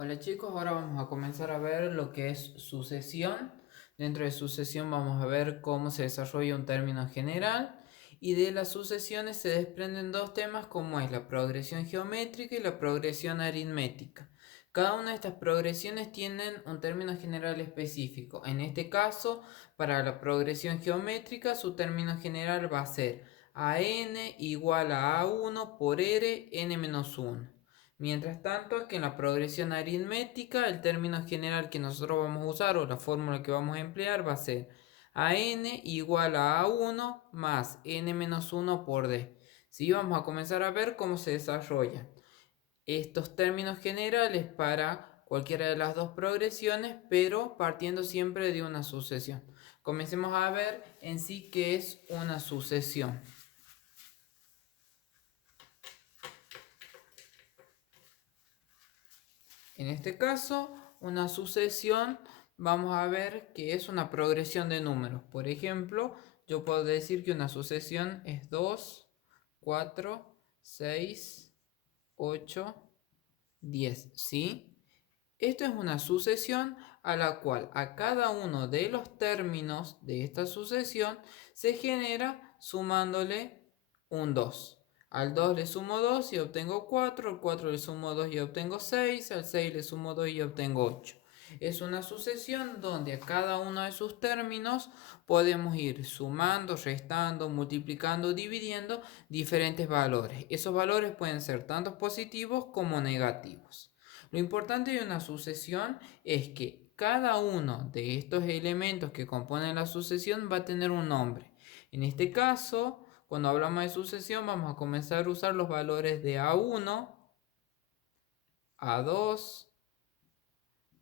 Hola chicos, ahora vamos a comenzar a ver lo que es sucesión. Dentro de sucesión vamos a ver cómo se desarrolla un término general y de las sucesiones se desprenden dos temas como es la progresión geométrica y la progresión aritmética. Cada una de estas progresiones tienen un término general específico. En este caso, para la progresión geométrica su término general va a ser an igual a a1 por r n menos 1. Mientras tanto, que en la progresión aritmética, el término general que nosotros vamos a usar o la fórmula que vamos a emplear va a ser an igual a a1 más n menos 1 por d. ¿Sí? Vamos a comenzar a ver cómo se desarrollan estos términos generales para cualquiera de las dos progresiones, pero partiendo siempre de una sucesión. Comencemos a ver en sí qué es una sucesión. En este caso, una sucesión, vamos a ver que es una progresión de números. Por ejemplo, yo puedo decir que una sucesión es 2, 4, 6, 8, 10. ¿Sí? Esto es una sucesión a la cual a cada uno de los términos de esta sucesión se genera sumándole un 2. Al 2 le sumo 2 y obtengo 4, al 4 le sumo 2 y obtengo 6, al 6 le sumo 2 y obtengo 8. Es una sucesión donde a cada uno de sus términos podemos ir sumando, restando, multiplicando, dividiendo diferentes valores. Esos valores pueden ser tanto positivos como negativos. Lo importante de una sucesión es que cada uno de estos elementos que componen la sucesión va a tener un nombre. En este caso, cuando hablamos de sucesión, vamos a comenzar a usar los valores de A1, A2,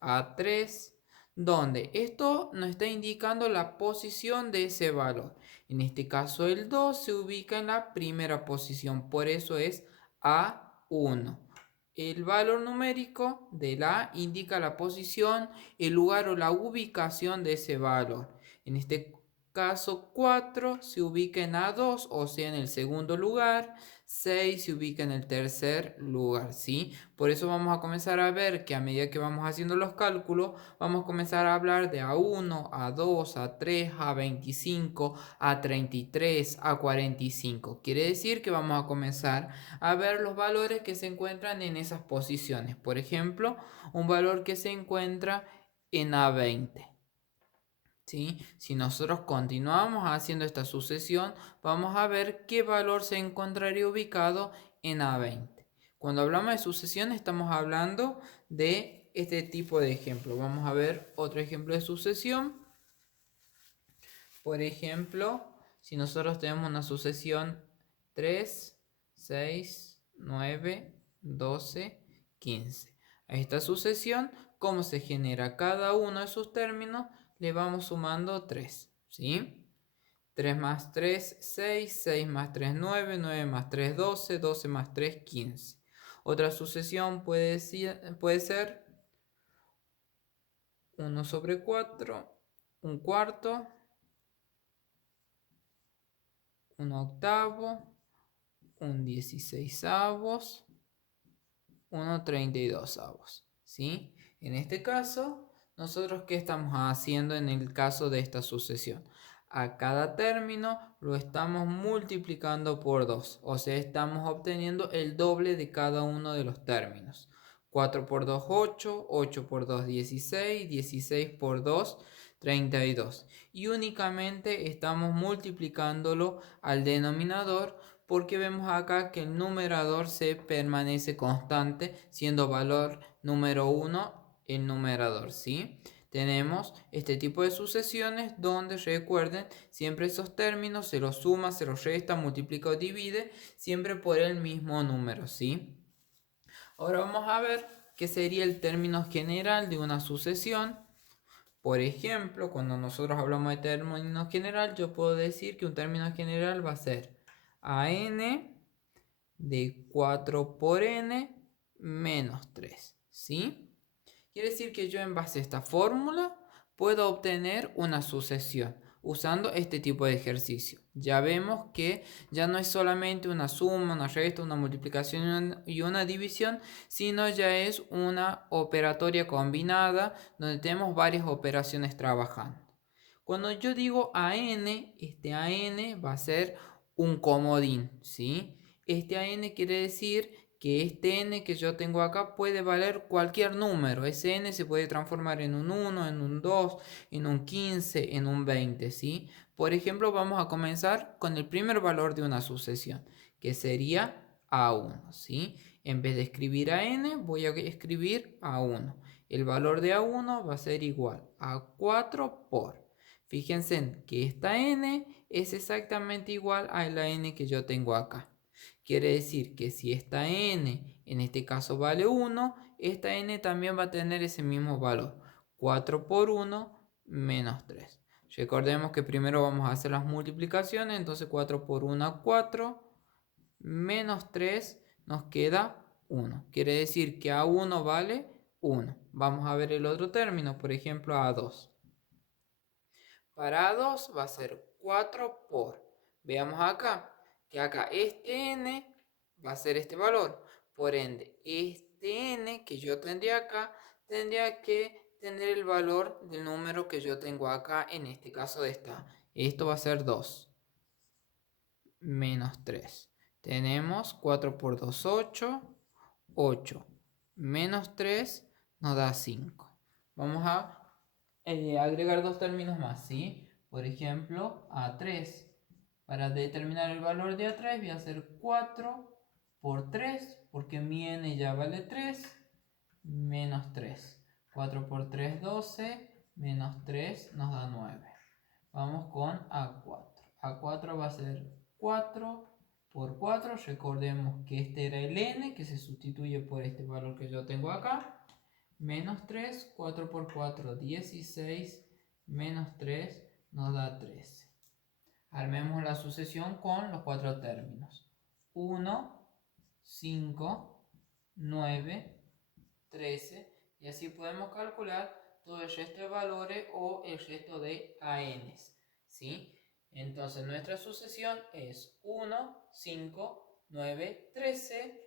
A3, donde esto nos está indicando la posición de ese valor. En este caso, el 2 se ubica en la primera posición, por eso es A1. El valor numérico de la indica la posición, el lugar o la ubicación de ese valor. En este caso 4 se ubica en A2, o sea en el segundo lugar. 6 se ubica en el tercer lugar, ¿sí? Por eso vamos a comenzar a ver que a medida que vamos haciendo los cálculos, vamos a comenzar a hablar de A1, A2, A3, A25, A33, A45. Quiere decir que vamos a comenzar a ver los valores que se encuentran en esas posiciones. Por ejemplo, un valor que se encuentra en A20. ¿Sí? Si nosotros continuamos haciendo esta sucesión, vamos a ver qué valor se encontraría ubicado en A20. Cuando hablamos de sucesión estamos hablando de este tipo de ejemplo. Vamos a ver otro ejemplo de sucesión. Por ejemplo, si nosotros tenemos una sucesión 3, 6, 9, 12, 15. A esta sucesión, ¿cómo se genera? Cada uno de sus términos le vamos sumando 3, ¿sí? 3 más 3, 6, 6 más 3, 9, 9 más 3, 12, 12 más 3, 15. Otra sucesión puede ser 1 sobre 4, un cuarto, un octavo, un 16avos, 1/32avos, ¿sí? En este caso, nosotros ¿qué estamos haciendo en el caso de esta sucesión? A cada término lo estamos multiplicando por 2, o sea, estamos obteniendo el doble de cada uno de los términos. 4 por 2, 8, 8 por 2, 16, 16 por 2, 32. Y únicamente estamos multiplicándolo al denominador porque vemos acá que el numerador se permanece constante, siendo valor número 1 el numerador, ¿sí? Tenemos este tipo de sucesiones donde, recuerden, siempre esos términos se los suma, se los resta, multiplica o divide, siempre por el mismo número, ¿sí? Ahora vamos a ver qué sería el término general de una sucesión. Por ejemplo, cuando nosotros hablamos de término general, yo puedo decir que un término general va a ser an de 4 por n menos 3, ¿sí? Quiere decir que yo en base a esta fórmula puedo obtener una sucesión usando este tipo de ejercicio. Ya vemos que ya no es solamente una suma, una resta, una multiplicación y una división, sino ya es una operatoria combinada donde tenemos varias operaciones trabajando. Cuando yo digo AN, este AN va a ser un comodín, ¿sí? Este AN quiere decir que este n que yo tengo acá puede valer cualquier número. Ese n se puede transformar en un 1, en un 2, en un 15, en un 20, ¿sí? Por ejemplo, vamos a comenzar con el primer valor de una sucesión, que sería A1, ¿sí? En vez de escribir AN, voy a escribir A1. El valor de A1 va a ser igual a 4 por... Fíjense que esta n es exactamente igual a la n que yo tengo acá. Quiere decir que si esta n en este caso vale 1, esta n también va a tener ese mismo valor. 4 por 1 menos 3. Recordemos que primero vamos a hacer las multiplicaciones, entonces 4 por 1, 4, menos 3 nos queda 1. Quiere decir que A1 vale 1. Vamos a ver el otro término, por ejemplo A2. Para A2 va a ser 4 por, veamos acá, que acá este n va a ser este valor. Por ende, este n que yo tendría acá, tendría que tener el valor del número que yo tengo acá, en este caso de esta. Esto va a ser 2 menos 3. Tenemos 4 por 2, 8. 8 menos 3 nos da 5. Vamos a agregar dos términos más, ¿sí? Por ejemplo, A3. Para determinar el valor de A3 voy a hacer 4 por 3, porque mi n ya vale 3, menos 3. 4 por 3, 12, menos 3 nos da 9. Vamos con A4. A4 va a ser 4 por 4. Recordemos que este era el n, que se sustituye por este valor que yo tengo acá. Menos 3, 4 por 4, 16, menos 3 nos da 13. Armemos la sucesión con los cuatro términos. 1, 5, 9, 13. Y así podemos calcular todo el resto de valores o el resto de ANs, ¿sí? Entonces nuestra sucesión es 1, 5, 9, 13,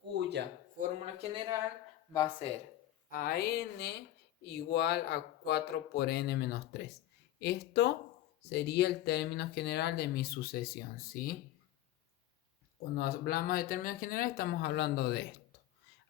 cuya fórmula general va a ser AN igual a 4 por n menos 3. Esto sería el término general de mi sucesión, ¿sí? Cuando hablamos de términos generales estamos hablando de esto.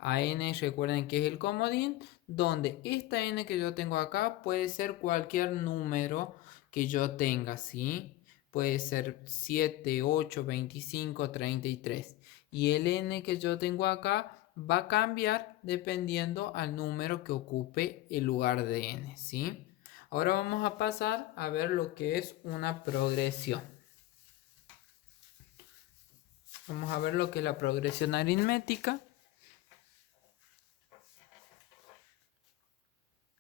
AN, recuerden que es el comodín, donde esta n que yo tengo acá puede ser cualquier número que yo tenga, ¿sí? Puede ser 7, 8, 25, 33. Y el n que yo tengo acá va a cambiar dependiendo al número que ocupe el lugar de n, ¿sí? Ahora vamos a pasar a ver lo que es una progresión. Vamos a ver lo que es la progresión aritmética.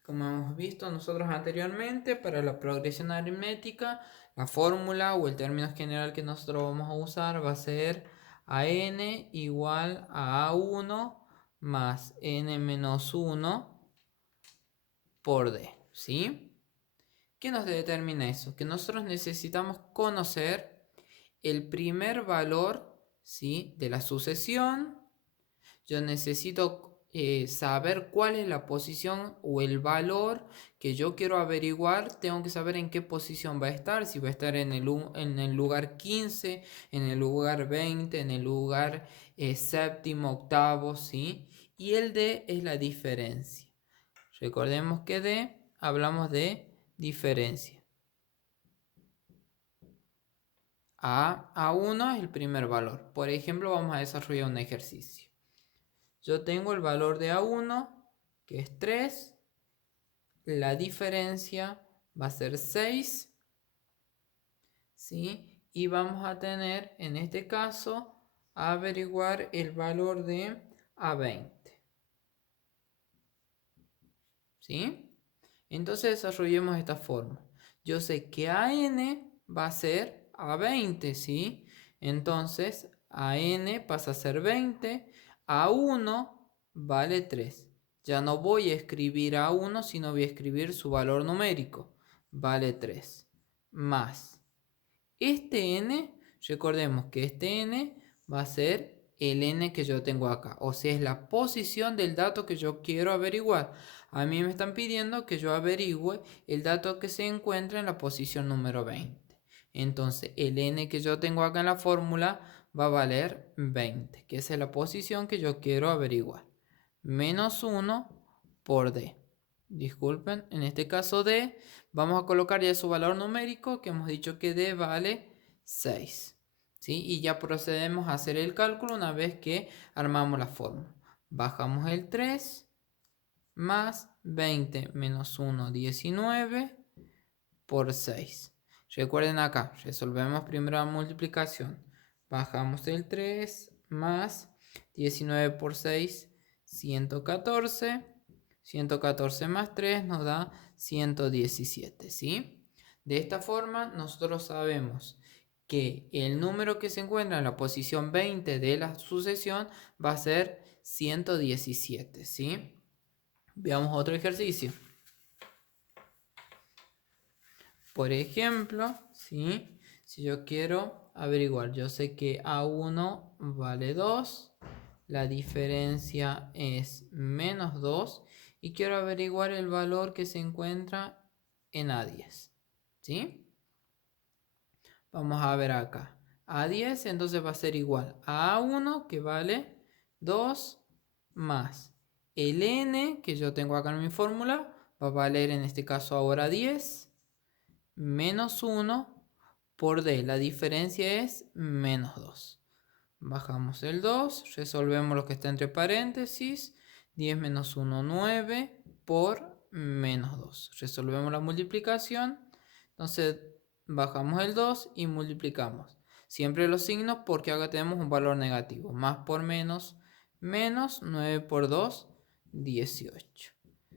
Como hemos visto nosotros anteriormente, para la progresión aritmética, la fórmula o el término general que nosotros vamos a usar va a ser AN igual a A1 más N menos 1 por D, ¿sí? ¿Qué nos determina eso? Que nosotros necesitamos conocer el primer valor, ¿sí?, de la sucesión. Yo necesito saber cuál es la posición o el valor que yo quiero averiguar. Tengo que saber en qué posición va a estar. Si va a estar en el lugar 15, en el lugar 20, en el lugar séptimo, octavo, ¿sí? Y el D es la diferencia. Recordemos que D hablamos de diferencia. A1 es el primer valor. Por ejemplo, vamos a desarrollar un ejercicio. Yo tengo el valor de A1, que es 3. La diferencia va a ser 6. ¿Sí? Y vamos a tener, en este caso, a averiguar el valor de A20. ¿Sí? Entonces desarrollemos esta fórmula. Yo sé que AN va a ser A20, ¿sí? Entonces AN pasa a ser 20. A1 vale 3. Ya no voy a escribir A1, sino voy a escribir su valor numérico. Vale 3. Más Este n, recordemos que este n va a ser el n que yo tengo acá. O sea, es la posición del dato que yo quiero averiguar. A mí me están pidiendo que yo averigüe el dato que se encuentra en la posición número 20. Entonces, el n que yo tengo acá en la fórmula va a valer 20, que esa es la posición que yo quiero averiguar. Menos 1 por d. Disculpen, en este caso d, vamos a colocar ya su valor numérico, que hemos dicho que d vale 6. ¿Sí? Y ya procedemos a hacer el cálculo una vez que armamos la fórmula. Bajamos el 3 más 20 menos 1, 19 por 6. Recuerden acá, resolvemos primero la multiplicación. Bajamos el 3 más 19 por 6, 114. 114 más 3 nos da 117, ¿sí? De esta forma nosotros sabemos que el número que se encuentra en la posición 20 de la sucesión va a ser 117, ¿sí? Veamos otro ejercicio. Por ejemplo, ¿sí? Si yo quiero averiguar, yo sé que A1 vale 2, la diferencia es menos 2 y quiero averiguar el valor que se encuentra en A10, ¿sí? Vamos a ver acá. A10 entonces va a ser igual a A1 que vale 2 más el n que yo tengo acá en mi fórmula va a valer en este caso ahora 10 menos 1 por d. La diferencia es menos 2. Bajamos el 2, resolvemos lo que está entre paréntesis. 10 menos 1, 9 por menos 2. Resolvemos la multiplicación. Entonces bajamos el 2 y multiplicamos. Siempre los signos porque acá tenemos un valor negativo. Más por menos, menos 9 por 2, 18.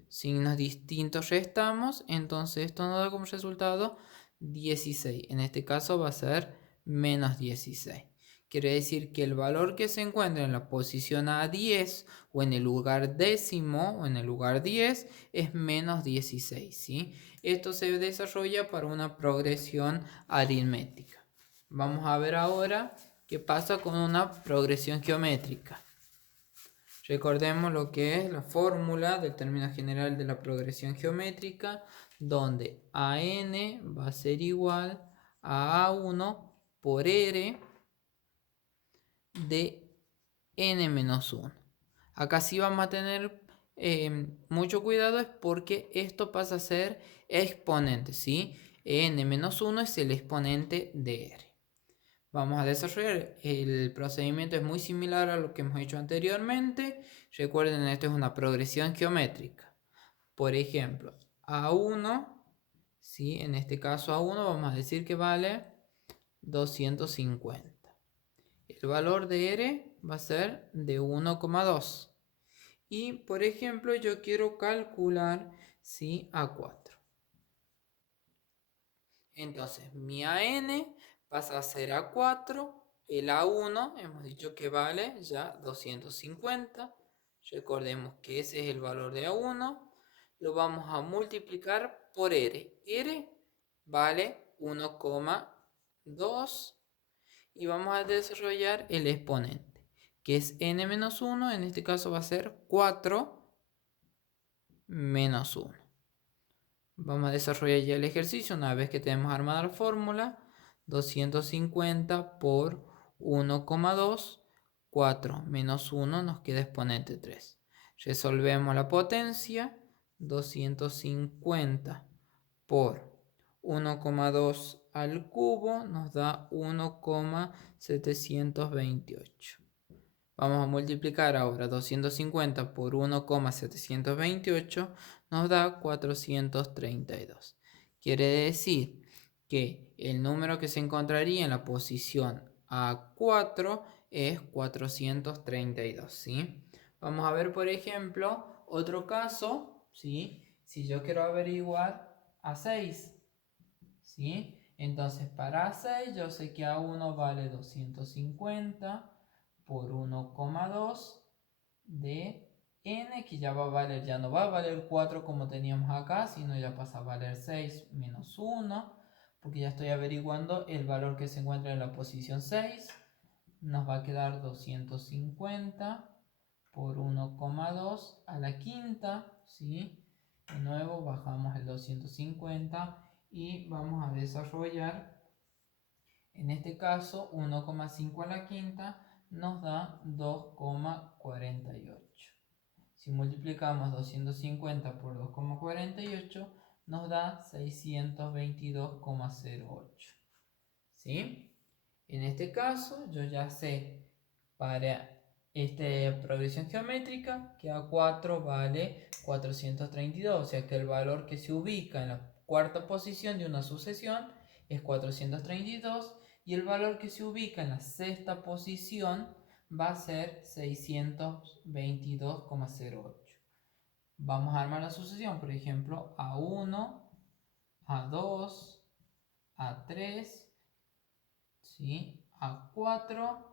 Signos distintos restamos, entonces esto nos da como resultado 16. En este caso va a ser menos 16. Quiere decir que el valor que se encuentra en la posición A10 o en el lugar décimo o en el lugar 10 es menos 16, ¿sí? Esto se desarrolla para una progresión aritmética. Vamos a ver ahora qué pasa con una progresión geométrica. Recordemos lo que es la fórmula del término general de la progresión geométrica, donde AN va a ser igual a A1 por R de n-1. Acá sí vamos a tener mucho cuidado, es porque esto pasa a ser exponente, ¿sí? n-1 es el exponente de R. Vamos a desarrollar, el procedimiento es muy similar a lo que hemos hecho anteriormente. Recuerden, esto es una progresión geométrica. Por ejemplo, A1, ¿sí? En este caso A1 vamos a decir que vale 250. El valor de R va a ser de 1,2. Y por ejemplo yo quiero calcular, ¿sí? A4. Entonces mi AN pasa a ser A4. El A1 hemos dicho que vale ya 250. Recordemos que ese es el valor de A1. Lo vamos a multiplicar por R. R vale 1,2. Y vamos a desarrollar el exponente, que es n-1. En este caso va a ser 4 menos 1. Vamos a desarrollar ya el ejercicio una vez que tenemos armada la fórmula. 250 por 1,2, 4 menos 1 nos queda exponente 3. Resolvemos la potencia. 250 por 1,2 al cubo nos da 1,728. Vamos a multiplicar ahora 250 por 1,728 nos da 432. Quiere decir que el número que se encontraría en la posición A4 es 432, ¿sí? Vamos a ver, por ejemplo, otro caso, ¿sí? Si yo quiero averiguar A6, ¿sí? Entonces para A6 yo sé que A1 vale 250 por 1,2 de n, que ya va a valer, ya no va a valer 4 como teníamos acá, sino ya pasa a valer 6 menos 1 porque ya estoy averiguando el valor que se encuentra en la posición 6. Nos va a quedar 250 por 1,2 a la quinta, ¿sí? De nuevo bajamos el 250 y vamos a desarrollar, en este caso 1,5 a la quinta nos da 2,48. Si multiplicamos 250 por 2,48 nos da 622,08. ¿Sí? En este caso yo ya sé para esta progresión geométrica que A4 vale 432, o sea que el valor que se ubica en la cuarta posición de una sucesión es 432 y el valor que se ubica en la sexta posición va a ser 622,08. Vamos a armar la sucesión, por ejemplo, A1, A2, A3, ¿sí? A4,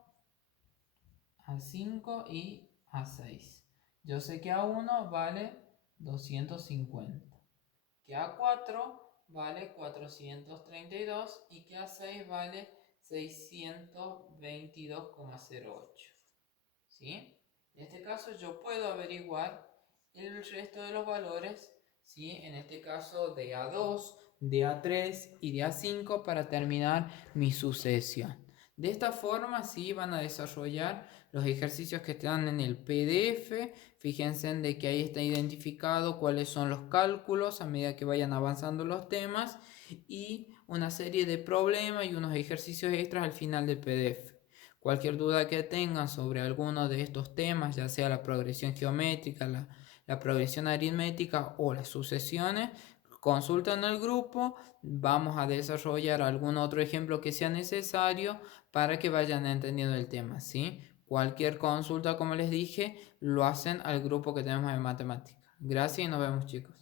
A5 y A6. Yo sé que A1 vale 250, que A4 vale 432 y que A6 vale 622,08. ¿Sí? En este caso yo puedo averiguar el resto de los valores, ¿sí? En este caso de A2, de A3 y de A5 para terminar mi sucesión. De esta forma sí van a desarrollar los ejercicios que están en el PDF. Fíjense en de que ahí está identificado cuáles son los cálculos a medida que vayan avanzando los temas y una serie de problemas y unos ejercicios extras al final del PDF. Cualquier duda que tengan sobre alguno de estos temas, ya sea la progresión geométrica, la progresión aritmética o las sucesiones, consultan el grupo. Vamos a desarrollar algún otro ejemplo que sea necesario para que vayan entendiendo el tema, ¿sí? Cualquier consulta, como les dije, lo hacen al grupo que tenemos en matemática. Gracias y nos vemos, chicos.